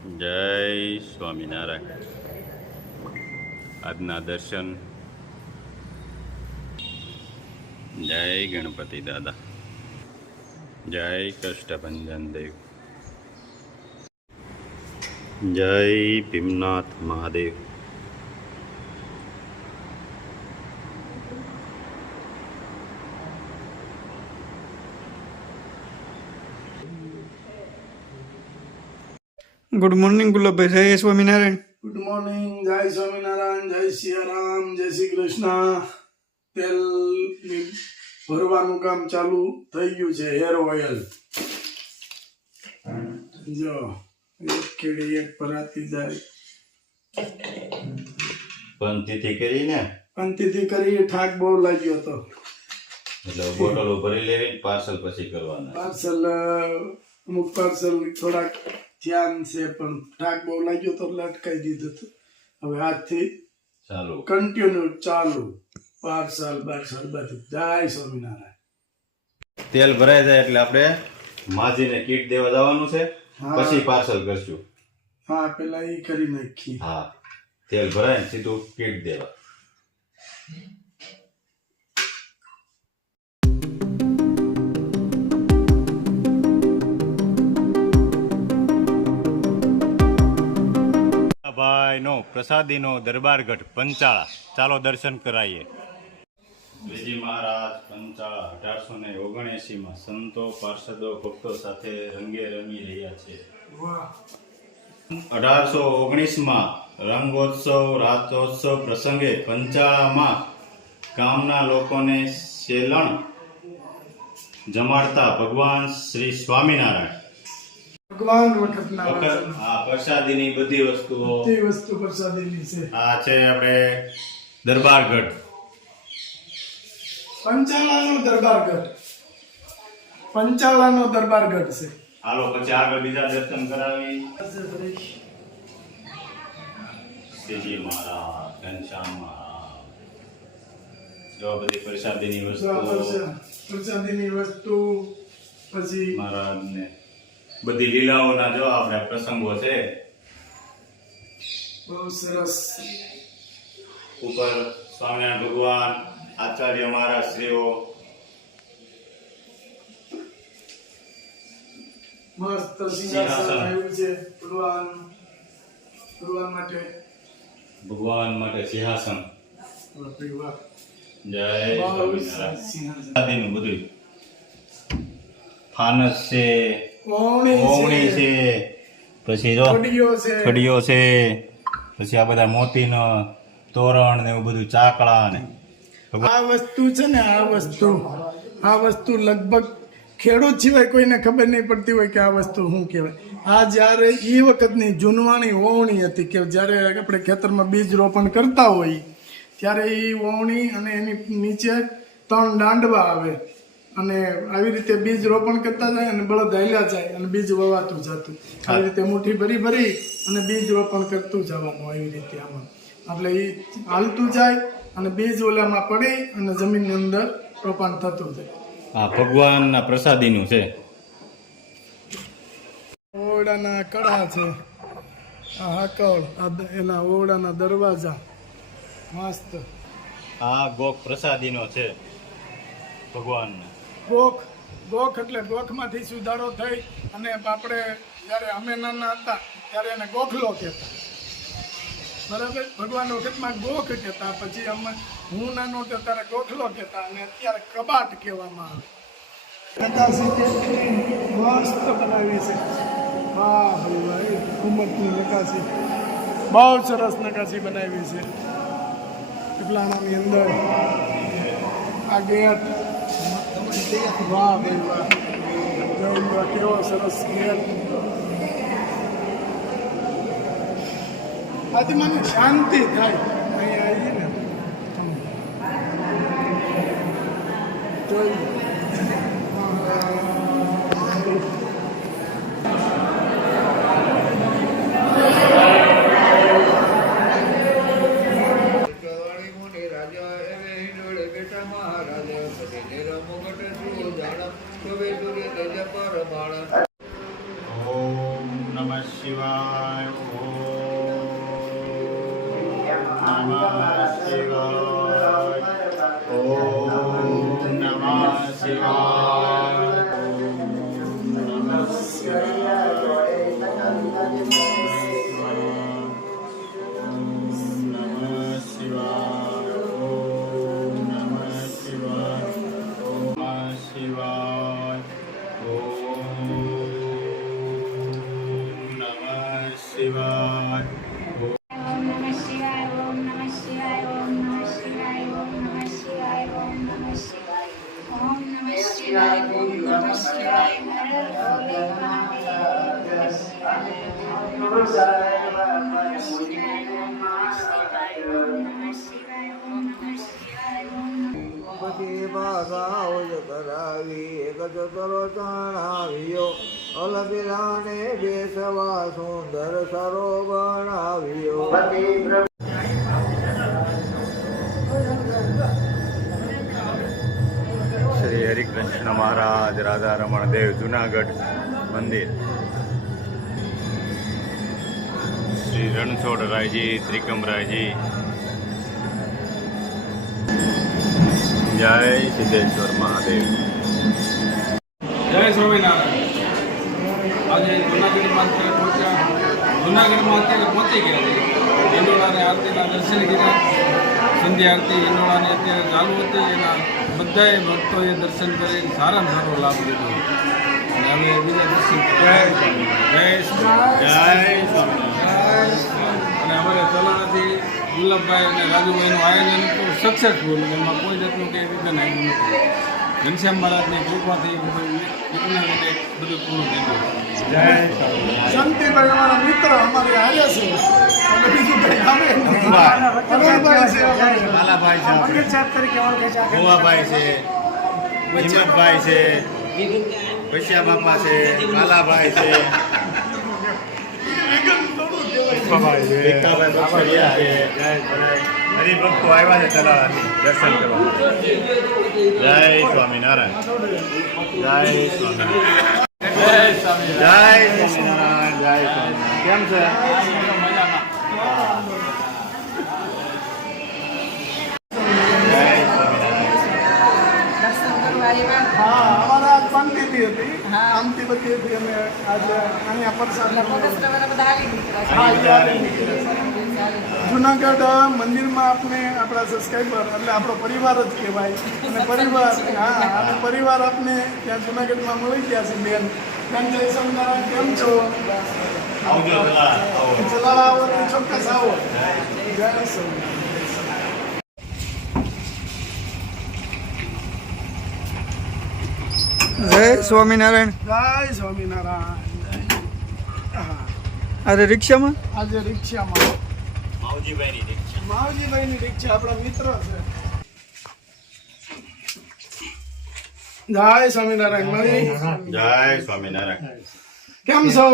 જય સ્વામિનારાયણ. આજના દર્શન. જય ગણપતિ દાદા. જય કષ્ટભંજન દેવ. જય ભીમનાથ મહાદેવ. Good morning Gulabbhai. જય સ્વામિનારાયણ. Good morning. જય સ્વામિનારાયણ. જય સિયારામ. જય શ્રી કૃષ્ણ. તેલ ભરવાનું કામ ચાલુ થઈ ગયું છે. હેર ઓઇલ જો એક કેડી એક ભરાતી જાય. પંક્તિથી કરીને પંક્તિથી કરી ઠાક બહુ લાગ્યો હતો. એટલે બોટલો ભરી લેવી, પાર્સલ પછી કરવાના. પાર્સલ અમુક પાર્સલ થોડાક ધ્યાન છે પણ ઠાક બહુ લાગ્યો તો એટલે અટકાઈ દીધું હતું. હવે આજથી ચાલુ કન્ટિન્યુ ચાલુ પાર્સલ બધું. જય સ્વામિનારાયણ. તેલ ભરાઈ જાય એટલે આપણે માજીને કીટ દેવા જવાનું છે, હા. પછી પાર્સલ કરશું. હા, પેલા ઈ કરી નાખી. હા, તેલ ભરાય સીધું કીટ દેવા. ભાઈનો પ્રસાદીનો દરબારગઢ પંચાળા. ચાલો દર્શન કરાવીએ. શ્રીજી મહારાજ પંચાળા 1879 સંતો પાર્ષદો ભક્તો સાથે રંગે રમી રહ્યા છે. 1819 રંગોત્સવ રાતોત્સવ પ્રસંગે પંચાળામાં ગામના લોકોને શેલણ જમાડતા ભગવાન શ્રી સ્વામિનારાયણ ભગવાન વખતના હા પ્રસાદીની બધી વસ્તુઓ તે વસ્તુ પ્રસાદીની છે. આ છે આપણે દરબારગઢ. પંચાળાનો દરબારગઢ. પંચાળાનો દરબારગઢ છે. હાલો પછી આગળ બીજા દર્શન કરાવી. શ્રીજી મહારાજ ઘનશ્યામ મહારાજ. જો બધી પ્રસાદીની વસ્તુ પ્રસાદીની વસ્તુ પછી મહારાજને બધી લીલાઓના જો આપણે પ્રસંગો છે. બહુ સરસ. ઉપર સ્વામિનારાયણ ભગવાન આચાર્ય મહારાજ શ્રીઓ મસ્ત સિંહાસન આવ્યું છે ભગવાન માટે સિંહાસન. વાહ. જય બહુ સ્વામિનારાયણ. સિંહાસન. પ્રસાદીનું બધું ફાનસ છે, ઓવણી ઓવણી છે, પછી જો કડીઓ છે. કડીઓ છે, પછી આ બધા મોતીનો તોરણ ને એવું બધું ચાકળા ને આ વસ્તુ છે ને આ વસ્તુ લગભગ ખેડૂત સિવાય કોઈને ખબર નહીં પડતી હોય કે આ વસ્તુ શું કહેવાય. આ જ્યારે એ વખતની જૂનવાણી ઓવણી હતી કે જ્યારે આપણે ખેતરમાં બીજ રોપણ કરતા હોઈએ ત્યારે એ ઓવણી અને એની નીચે 3 દાંડવા આવે અને આવી રીતે બીજ રોપણ કરતા જાય અને બળદ હાલ્યા જાય અને બીજ વવાતું જતું. આવી રીતે મુઠ્ઠી ભરી અને બીજ રોપણ કરતું જવાનું. આવી રીતે આમાં એટલે એ હાલતું જાય અને બીજ ઓલામાં પડી અને જમીનની અંદર રોપણ થતું જાય. આ ભગવાનના પ્રસાદીનું છે. ઓરડાના કડા છે. આ હાકળ એના ઓરડાના દરવાજા મસ્ત. આ ગોખ પ્રસાદીનો છે ભગવાનને. ગોખ એટલે ગોખમાંથી સુધારો થઈ અને આપણે જ્યારે અમે નાના હતા ત્યારે એને ગોખલો કહેતા. બરાબર. ભગવાન વખતમાં ગોખ કહેતા, પછી અમે હું નાનો હતો ત્યારે ગોખલો કહેતા અને અત્યારે કબાટ કહેવામાં આવે. નકાશી કેટલી મસ્ત બનાવી છે. વાહ ભાઈ, ઉમટની નકાશી બહુ સરસ નકાશી બનાવી છે. પીપલાણાની અંદર આ ગેટ. વાહ ભાઈ વાહ. કેવો સરસ ગેટ. આજે મને શાંતિ થાય અહીંયા આવીને જોઈ. ઓમ નમઃ શિવાય. શિવાય ઓમ નમઃ શિવાય ઓમ નમઃ શિવાય ઓમ નમઃ પછી ભાગાઓજ કરાવી એક ચતરો ચણાવ્યો અલબિલાને બેસવા સુંદર સરો બનાવ્યો શ્રી હરિકૃષ્ણ મહારાજ રાધા રમણ દેવ જુનાગઢ મંદિર શ્રી રણછોડ રાયજી ત્રિકમરાયજી જય સિદ્ધેશ્વર મહાદેવ. જય સ્વામિનારાયણ. આજે જુનાગઢમાં અત્યારે પહોંચ્યા. જુનાગઢમાં અત્યારે પહોંચી ગયા છે. હિંડોળાની આરતીના દર્શન કર્યા. સંધ્યા આરતી હિંડોળાની અત્યારે ચાલુ હતી. એના બધાએ ભક્તોએ દર્શન કરી સારામાં સારો લાભ લીધો. અને હવે બીજા દર્શન જય અને અમારે તલાણાથી ગુલાબભાઈ અને રાજુભાઈનું આયોજન હતું સક્સેસફુલ. એમાં કોઈ જાતનું કંઈ વિઘ્ન આવ્યું નથી. ઘનશ્યામ મહારાજની કૃપાથી બધું પૂરું થયું. શાંતિભાઈ અમારા મિત્ર અમારે આવ્યા છે અને બીજું કંઈ આવે નહીં. અરુણભાઈ છે અમારે. માલાભાઈ છે, મંગલ સાહેબ તરીકે ઓળખે છે. ભુવાભાઈ છે, હિંમતભાઈ છે, પૈસા બાપા છે, માલાભાઈ છે, ભીખાભાઈ બક્ષડિયા છે. હરિભક્તો આવ્યા છે તલાવાથી દર્શન કરવા. જય સ્વામિનારાયણ. જય સ્વામિનારાયણ. જય સ્વામિનારાયણ. જય સ્વામિનારાયણ. કેમ છે? હા અમારા આજ શાંતિથી હતી શાંતિ બધી હતી. અમે આજે અહીંયા પ્રસાદ જુનાગઢ મંદિરમાં આપણે આપણા સબસ્ક્રાઈબર એટલે આપણો પરિવાર જ કહેવાય. અને પરિવાર અને પરિવાર આપણે ત્યાં જુનાગઢમાં મળી ગયા છે. બેન જય સ્વામિનારાયણ. કેમ છો? ચલાવા આવો તો ચોક્કસ આવો. જય સ્વામિનારાયણ. જય સ્વામિનારાયણ. જય સ્વામિનારાયણ. હા અરે રિક્ષામાં આજે રિક્ષામાં માવજીભાઈની દીક્ષા. માવજીભાઈની રિક્ષા આપણા મિત્ર છે. જય સ્વામિનારાયણ. મળી જય સ્વામિનારાયણ. કેમ છો?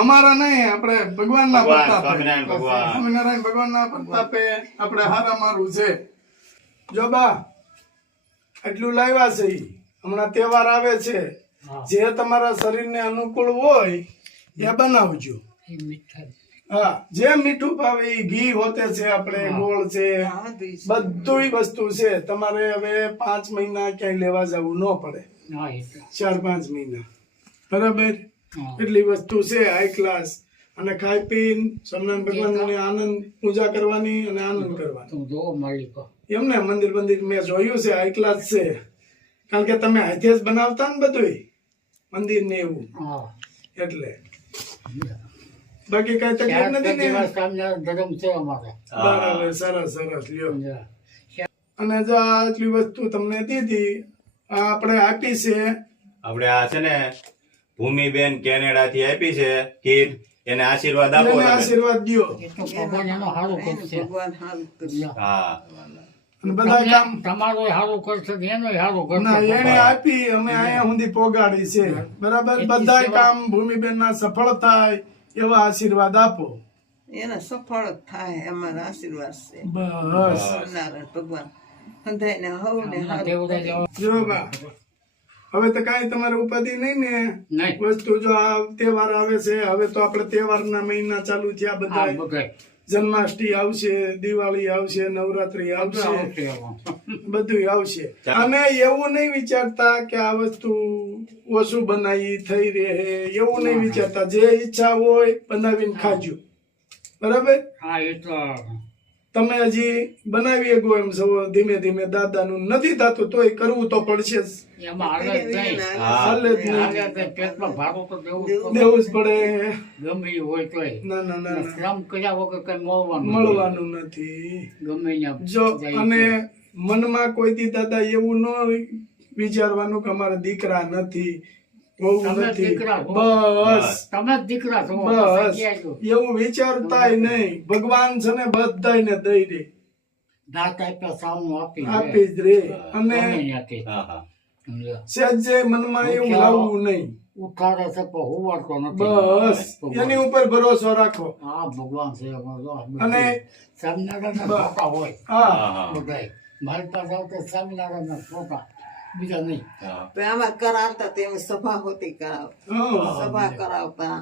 અમારા નહીં, આપણે ભગવાનના ભગવાન પ્રતાપે. સ્વામિનારાયણ ભગવાન. સ્વામિનારાયણ ભગવાનના પ્રતાપે આપણે હારા મારું છે. જો બા એટલું લાવ્યા છે ઈ. હમણાં તહેવાર આવે છે. જે તમારા શરીરને અનુકૂળ હોય એ બનાવજો. હા જે મીઠું ભાવે ઈ ઘી હોતે છે, આપણે ગોળ છે, બધું વસ્તુ છે. તમારે હવે 5 મહિના ક્યાંય લેવા જવું ન પડે. 4-5 મહિના બરાબર. એટલી વસ્તુ છે હાઈ ક્લાસ. અને ખાઈ પીને સ્વામિનારાયણ ભગવાનની આનંદ પૂજા કરવાની અને આનંદ કરવાનો. એમને મંદિર મેં જોયું છે હાઈ ક્લાસ છે. કારણ કે તમે હાથે જ બનાવતા ને બધું મંદિર ને એવું. એટલે બાકી કઈ તકલીફ નથી ને? બરાબર. સરસ લ્યો. અને જો આટલી વસ્તુ તમને દીધી આપણે આપી છે. આપણે આ છે ને ભૂમિબેન કેનેડા થી આપી છે કીટ. એને આશીર્વાદ આપો. એને આશીર્વાદ દ્યો. હા અને બધા કામ તમારો હારું કરશે એનો હારું કરશે. ના એને આપી અમે અહીંયા સુધી પોગાડી છે. બરાબર. બધા કામ ભૂમિબેન ના સફળ થાય એવા આશીર્વાદ આપો. એના સફળ જ થાય અમારા આશીર્વાદ છે. બસ નારાયણ ભગવાન બધાયને હવને હારું કરે. જો બા હવે તો કાંઈ તમારે ઉપાધિ નહીં ને નહીં વસ્તુ જો આ તહેવાર આવે છે હવે તો આપણે તહેવારના મહિના ચાલુ થયા આ બધા બધાય જન્માષ્ટમી આવશે દિવાળી આવશે નવરાત્રી આવશે આવશે એમાં. બધું આવશે અને એવું નહીં વિચારતા કે આ વસ્તુ ઓછું બનાવી થઈ રહે એવું નહીં વિચારતા જે ઈચ્છા હોય બનાવીને ખાજો બરાબર હા એ તો તમે હજી બનાવી શકો એમ છો ધીમે ધીમે દાદાનું નથી થતું તોય કરવું તો પડશે જ એમાં હાલે જ નહીં. હાલે જ નહીં હાલે તો પેટમાં ભારું તો દેવું જ પડે. દેવું જ પડે ગમે એ હોય તોય ના ના ના ના. શ્રમ કર્યા વગર કઈ મળવાનું નથી. મળવાનું નથી ગમે ત્યાં જો જાય અને તો. મનમાં કોઈ દી દાદા એવું ન વિચારવાનું કે અમારા દીકરા નથી બહુ તમે નથી દીકરા છો. બસ તમે જ દીકરા છો બસ ક્યાં છો? એવું વિચારતાય નહીં ભગવાન છે ને બધાયને દઈ દે દાંત આપ્યા સામું આપી દે. આપી જ રે અને ગમે ત્યાંથી. હા હા સમજ્યા? સહેજે મનમાં એવું લાવવું નહીં ઉઠાડે છે પણ હોવાડતો નથી. બસ એની ઉપર ભરોસો રાખો હા ભગવાન છે એમાં જો આ બધું. અને સ્વામિનારાયણના બસ. ફોટા હોય હા હા બધાય. મારી પાસે આવતા સ્વામિનારાયણના ફોટા બીજા નહીં. હા પણ આમાં કરાવતા તેમ સભા હોતી કરાવતા હા. સભા કરાવતા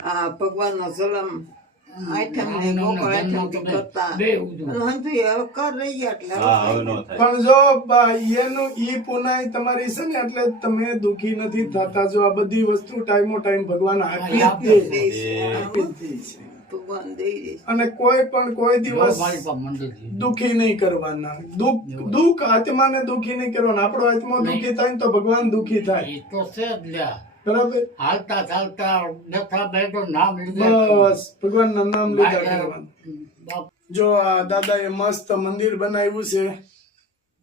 આ ભગવાનનો જલમ આઠમ ને ગોકળ આઠમ થી કરતા બે ઉજવું. અને હંધુ હવે કર રહી ગયા એટલે હા હવે નો થાય પણ જો એનું ઈ પુનાઈ તમારી છે ને એટલે તમે દુખી નથી થતા જો આ બધી વસ્તુ ટાઈમો ટાઈમ ભગવાન આપી જ દે આપી જ દે છે ભગવાન દઈ દે અને કોઈ પણ કોઈ જો દિવસ મારી પાસે મંદિર છે. દુખી નહીં કરવાના દુઃખ આત્માને દુખી નહીં કરવાના આપણો આત્મા દુખી થાય ને તો ભગવાન દુખી થાય એ તો છે જ લ્યા. બરાબર હાલતા ચાલતા બેઠા બેઠો નામ લીધે બસ ભગવાનના નામ લીધા કરવાનું બાપ જો આ દાદાએ મસ્ત મંદિર બનાવ્યું છે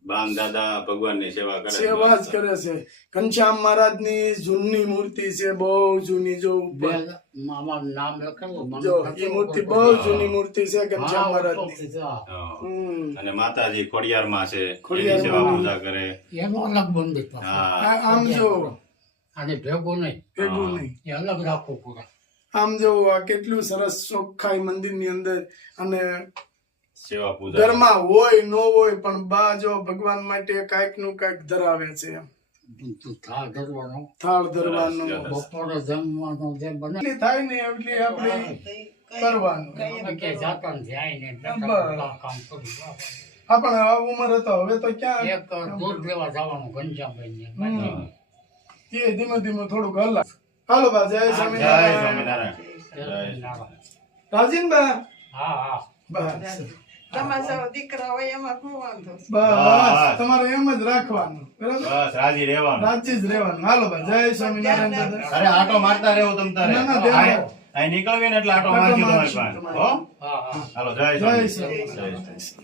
બામ દાદા ભગવાનની સેવા કરે છે. સેવા જ કરે છે ઘનશ્યામ મહારાજની જૂની મૂર્તિ છે બહુ જૂની જો બે ઉપર મામા નામ લખેલું મને જો ખબર એ મૂર્તિ બહુ જૂની મૂર્તિ છે ઘનશ્યામ મહારાજની હા, હા. હમ. અને માતાજી ખોડિયારમાં છે એની ખોડિયારમાં. સેવા પૂજા કરે એનો અલગ મંદિર પાછું. હા આમ જો આને ભેગું નહીં ભેગું નહીં એ અલગ રાખવું પૂરા. આમ જો આ કેટલું સરસ ચોખ્ખાઈ મંદિરની અંદર અને સેવા પૂજા ઘરમાં હોય ન હોય પણ બા જો ભગવાન માટે કાંઈક નું કાંઈક ધરાવે છે એમ તું થાળ ધરવાનો થાળ ધરવાનો બપોરે જમવાનો જે બને એટલી થાય ને એટલી આપણે કરવાનું અમે ક્યાંય જાતા નથી. આઈને બેઠા બસ. બેઠા કામ કરું. હા પણ આ ઉંમર હતો હવે તો ક્યાં એક દૂધ લેવા જવાનું ઘનશ્યામભાઈને. હમ. એ ધીમે ધીમે થોડુંક હલા હાલો બા જય જય સ્વામિનારાયણ સ્વામિનારાયણ રાજીનબા હા હા બસ તમારા જેવા દીકરા હોય એમાં શું વાંધો બસ તમારે એમ જ રાખવાનું બરાબર બસ રાજી રહેવાનું રાજી જ રહેવાનું હાલો બા જય સ્વામિનારાયણ દાદા અરે આટો મારતા રહેવું તમ તારે ના, ના, ધ્યાન અહીં નીકળવી ને એટલે આટો આટો મારજો તમારી મારશું પાસે તમારે. હો હા હા હાલો જય જય સ્વામિનારાયણ. સ્વામિનારાયણ